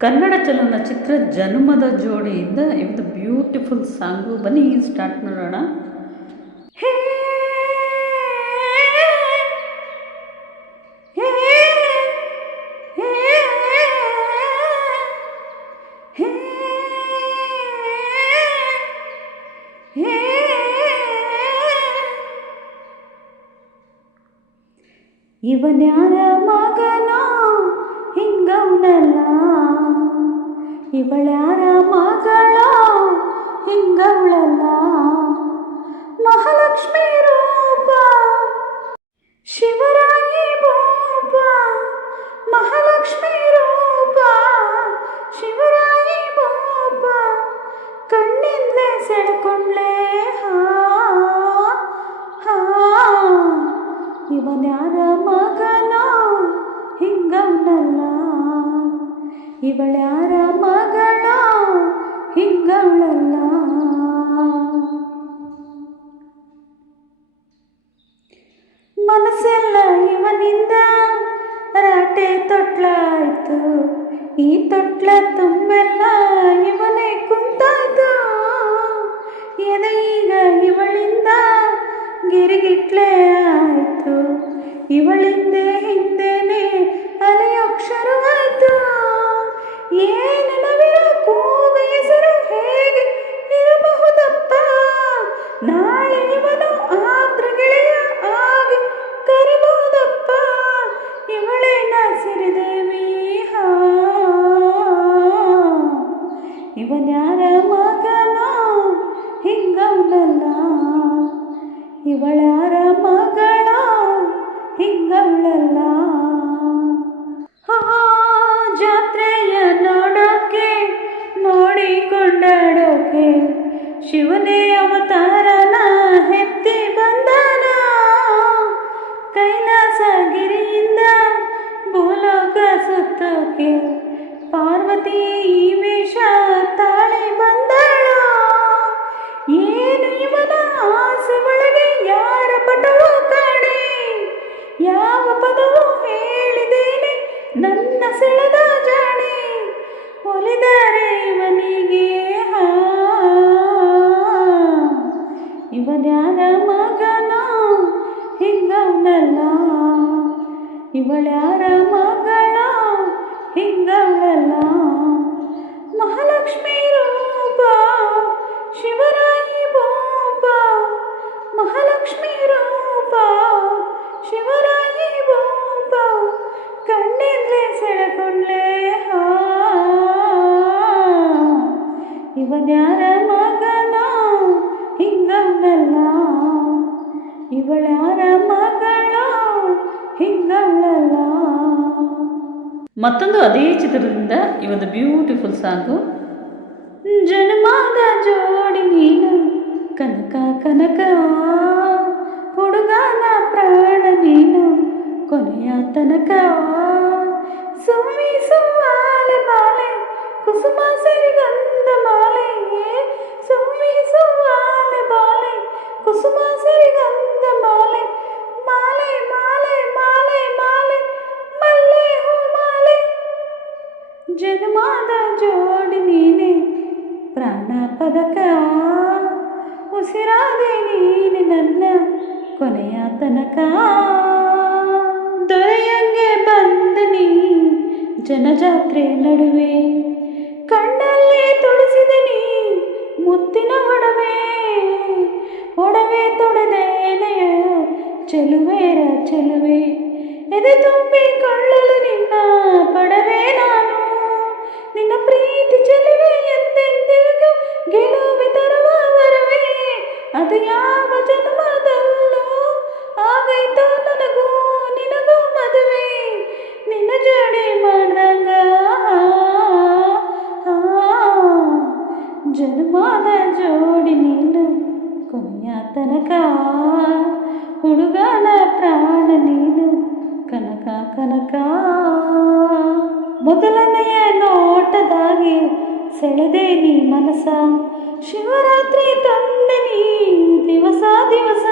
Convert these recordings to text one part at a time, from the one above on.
ಕನ್ನಡ ಚಲನಚಿತ್ರ ಜನ್ಮದ ಜೋಡಿಯಿಂದ ಇವತ್ತು ಬ್ಯೂಟಿಫುಲ್ ಸಾಂಗು ಬನ್ನಿ ಸ್ಟಾರ್ಟ್ ಮಾಡೋಣ. ಹೇ ಇವನ್ಯಾರ ಮಗನೋ ಹಿಂಗವನಲ್ಲ ಇವಳ್ಯಾರ ಮಗಳ? ಹಿಂಗವಳಲ್ಲ? ಮಹಾಲಕ್ಷ್ಮಿ ರೂಪ. ಶಿವರಾಯಿ ಬೋಪ ಮಹಾಲಕ್ಷ್ಮಿ ರೂಪ. ಶಿವರಾಯಿ ಬೋಪ ಕಣ್ಣಿಂದಲೇ ಸೆಳ್ಕೊಂಡ್ಲೇ ಹಾ. ಇವನ್ಯಾರ ಮಗನೋ? ಹಿಂಗವನಲ್ಲ. ಇವಳ್ಯಾರ ಹಿಂಗವಳಲ್ಲ ಮನಸ್ಸೆಲ್ಲ ಶಿವನೇ ಅವತಾರನ ಹೆತ್ತಿ ಬಂದನ. ಕೈಲಾಸಗಿರಿಯಿಂದ ಭೂಲೋಕ ಸುತ್ತೋಕೆ ಪಾರ್ವತಿ ಈ ವೇಷ ತಾಳೆ ಬಂದಳು. ಇವಳ್ಯಾರ ಮಗಳ? ಹಿಂಗಳಲ್ಲ ಮಹಾಲಕ್ಷ್ಮಿ ರೂಪ, ಶಿವರಾಯಿ ಬೋಪ ಮಹಾಲಕ್ಷ್ಮಿ ರೂಪ, ಶಿವರಾಯಿ ಬೋಪ ಕಣ್ಣಿಂದಲೇ ಹಾ. ಇವನ್ಯಾರ ಮಗನೋ? ಹಿಂಗಲ್ಲ ಇವಳ್ಯಾರ ಮತ್ತೊಂದು ಅದೇ ಚಿತ್ರದಿಂದ ಈ ಒಂದು ಬ್ಯೂಟಿಫುಲ್ ಸಾಂಗು. ಜನ್ಮದ ಜೋಡಿ ನೀನು, ಕನಕ ಕನಕ, ಹುಡುಗನ ಪ್ರಾಣ ನೀನು, ಕೊನೆಯ ತನಕ. ಸುಮ್ಮಿ ಸುಮ್ಮಾಲೆ ಬಾಲೆ ಕುಸುಮ ಸಿರಿಗಂಧ ಕೊನೆಯ ತನಕ. ದೊರೆಯಂಗೆ ಬಂದನಿ ಜನಜಾತ್ರೆ ನಡುವೆ. ಕಣ್ಣಲ್ಲಿ ತುಳಿಸಿದನಿ ಮುತ್ತಿನ ಒಡವೆ. ಒಡವೆ ತೊಡೆದೇನೆಯ ಚೆಲುವೇರ ಚೆಲುವೆ. ಎದೆ ತುಂಬಿ ಕೊಳ್ಳಲು ನಿನ್ನ ಪಡವೆ ನಾನು. ನಿನ್ನ ಪ್ರೀತಿ ಚೆಲುವೆ ಎಂದೆಂದಿಗೂ ಗೆಲುವೆ ತರುವ ವರವೇ. ಅದು ಯಾವ ಮೊದಲನೆಯ ನೋಟದಾಗಿ ಸೆಳೆದೆ ನೀ ಮನಸ ಶಿವರಾತ್ರಿ ತಂದೆ ನೀ, ದಿವಸ ದಿವಸ.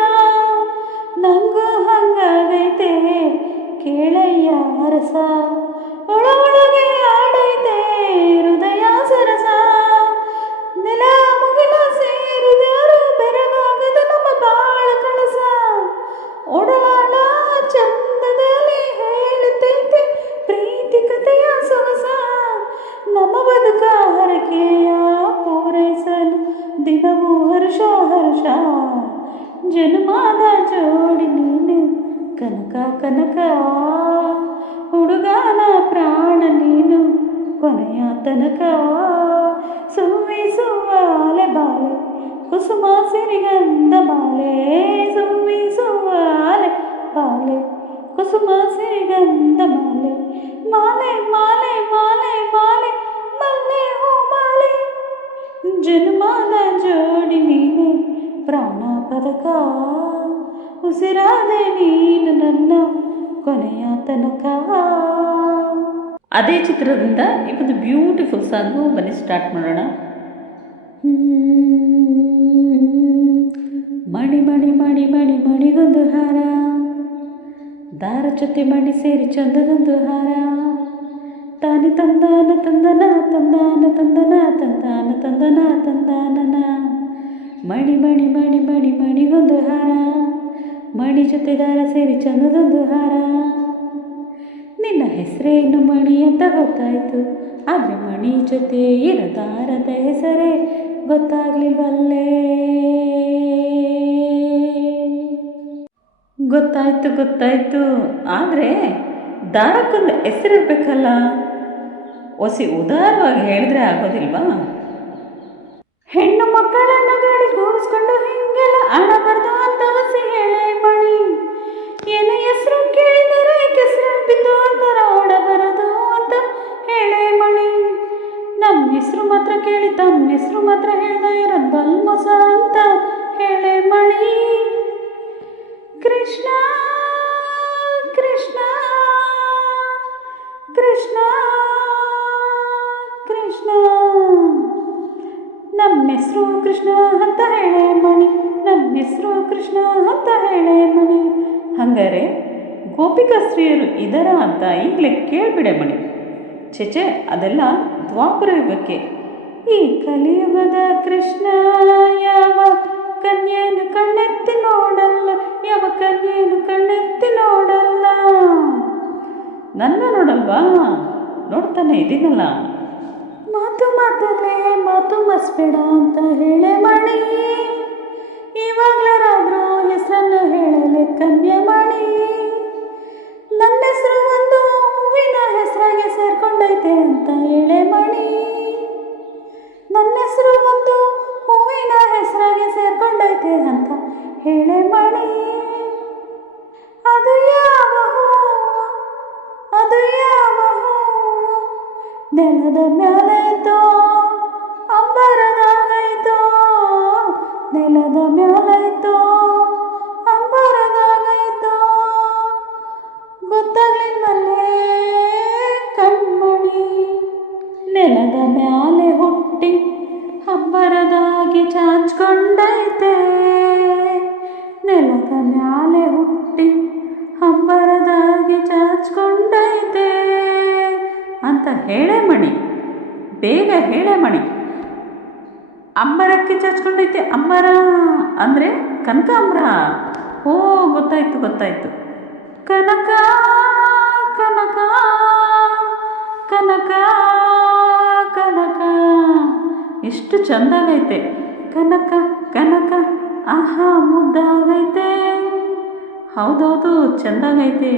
ನಂಗೂ ಹಂಗಾಗೈತೆ ಕೇಳಯ್ಯ ಅರಸ. ಒಳ ಒಳಗೆ ಆಡೈತೆ ದಿನವೂ ಹರ್ಷ ಹರ್ಷ ಜನ್ಮಾದ ಜೋಡಿ ನೀನೆ ಕನಕ ಕನಕ ಹುಡುಗನ ಪ್ರಾಣ ನೀನು ಕೊನೆಯ ತನಕ ಸುವ್ವಿ ಸುವ್ವಾಲೆ ಬಾಲೆ ಕುಸುಮ ಸಿರಿಗಂಧ ಉಸಿರಾದೆ ನೀನು ನನ್ನ ಕೊನೆಯ ತನಕ ಅದೇ ಚಿತ್ರದಿಂದ ಈ ಒಂದು ಬ್ಯೂಟಿಫುಲ್ ಸಾಂಗು ಬನ್ನಿ ಸ್ಟಾರ್ಟ್ ಮಾಡೋಣ ಮಣಿ ಮಣಿ ಮಣಿ ಮಣಿ ಮಣಿಗೊಂದು ಹಾರ ದಾರ ಜೊತೆ ಮಣಿ ಸೇರಿ ಚಂದದೊಂದು ಹಾರ ತಾನಿ ತಂದಾನ ತಂದನ ತಂದಾನ ತಂದನ ತಂದಾನ ತಂದನ ತಂದಾನನ ಮಣಿ ಮಣಿ ಮಣಿ ಮಣಿ ಮಣಿಗೊಂದು ಹಾರ ಮಣಿ ಜೊತೆ ದಾರ ಸೇರಿ ಚಂದದೊಂದು ಹಾರ. ನಿನ್ನ ಹೆಸರೇನು ಮಣಿ ಅಂತ ಗೊತ್ತಾಯ್ತು. ಆದರೆ ಮಣಿ ಜೊತೆ ಇರದಾರದ ಹೆಸರೇ ಗೊತ್ತಾಗ್ಲಿಲ್ವಲ್ಲೇ? ಗೊತ್ತಾಯ್ತು ಗೊತ್ತಾಯ್ತು. ಆದರೆ ದಾರಕ್ಕೊಂದು ಹೆಸರಿರ್ಬೇಕಲ್ಲ. ಒಸಿ ಉದಾರವಾಗಿ ಹೇಳಿದ್ರೆ ಆಗೋದಿಲ್ವಾ? ಹೆಣ್ಣು ಮಕ್ಕಳನ್ನು ಗಾಡಿ ಕೂರಿಸ್ಕೊಂಡು ಹಿಂಗೆಲ್ಲ ಬರ್ದು ಅಂತ ಹಸಿ ಹೇಳೆ ಮಣಿ ಏನ ಹೆಸರು ಕೇಳಿದರೆ ಕೆಸರು ಬಿದ್ದು ಅಂತರ ಓಡಬಾರದು ಅಂತ ಹೇಳೆ ಮಣಿ ನಮ್ಮ ಹೆಸರು ಮಾತ್ರ ಕೇಳಿ ತಮ್ಮ ಹೆಸರು ಮಾತ್ರ ಹೇಳ್ದ ಇರೋದು ಬಲ್ ಹಂಗಾರೆ ಗೋಪಿಕಾ ಸ್ತ್ರೀಯರು ಇದರ ಅಂತ ಈಗಲೇ ಕೇಳಿಬಿಡೆ ಮಣಿ. ಚೆಚೆ ಅದೆಲ್ಲ ದ್ವಾಪುರ ಯುಗಕ್ಕೆ. ಈ ಕಲಿಯುಗದ ಕೃಷ್ಣ, ಯಾವ ಕನ್ಯೆಯನ್ನು ಕಣ್ಣೆತ್ತಿ ನೋಡಲ್ಲ, ಯಾವ ಕನ್ಯೆಯನ್ನು ಕಣ್ಣೆತ್ತಿ ನೋಡಲ್ಲ. ನನ್ನ ನೋಡಲ್ವಾ? ನೋಡ್ತಾನೆ ಇದೀನಲ್ಲ. ಮಾತು ಮಾತಲ್ಲೇ ಮಾತು ಮಸ್ಬೇಡ ಅಂತ ಹೇಳೇ ಮಣಿ. ಇವಾಗ್ಲಾರಾದ್ರೂ ಹೆಸರನ್ನು ಹೇಳಲೆ ಮಾಡಿ ನನ್ನ ಹೆಸರು ಒಂದು ಹೂವಿನ ಹೆಸರಾಗೆ ಸೇರ್ಕೊಂಡೈತೆ ಅಂತ ಹೇಳೆ ಮಣಿ. ನನ್ನ ಹೆಸರು ಒಂದು ಹೂವಿನ ಹೆಸರಾಗೆ ಸೇರ್ಕೊಂಡೈತೆ ಅಂತ ಹೇಳೆ ಮಣಿ. ಅದು ಯಾವ ಅದು ಯಾವ ನೆಲದ ಮ್ಯಾಲೈತೋ, ಅಂಬರದಾಗೈತೋ, ನೆಲದ ಮ್ಯಾಲೈತೋ ಚಾಚ್ಕೊಂಡೈತೆ ನೆಲದ ಮ್ಯಾಲೆ ಹುಟ್ಟಿ ಹಬ್ಬರದಾಗಿ ಚಾಚ್ಕೊಂಡೈತೆ ಅಂತ ಹೇಳೆ ಮಣಿ, ಬೇಗ ಹೇಳೆ ಮಣಿ. ಅಂಬರಕ್ಕೆ ಚಾಚ್ಕೊಂಡೈತೆ ಅಂಬರ ಅಂದರೆ ಕನಕಾಂಬರ. ಓ ಗೊತ್ತಾಯ್ತು ಗೊತ್ತಾಯ್ತು. ಕನಕ ಕನಕ ಕನಕ ಕನಕ. ಎಷ್ಟು ಚಂದಾಗೈತೆ. ಕನಕ ಕನಕ, ಆಹಾ, ಮುದ್ದಾಗೈತೆ. ಹೌದೌದು, ಚೆಂದಾಗೈತೆ.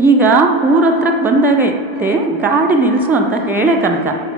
ಈಗ ಊರ ಹತ್ರಕ್ಕೆ ಬಂದಾಗೈತೆ, ಗಾಡಿ ನಿಲ್ಲಿಸು ಅಂತ ಹೇಳೆ ಕನಕ.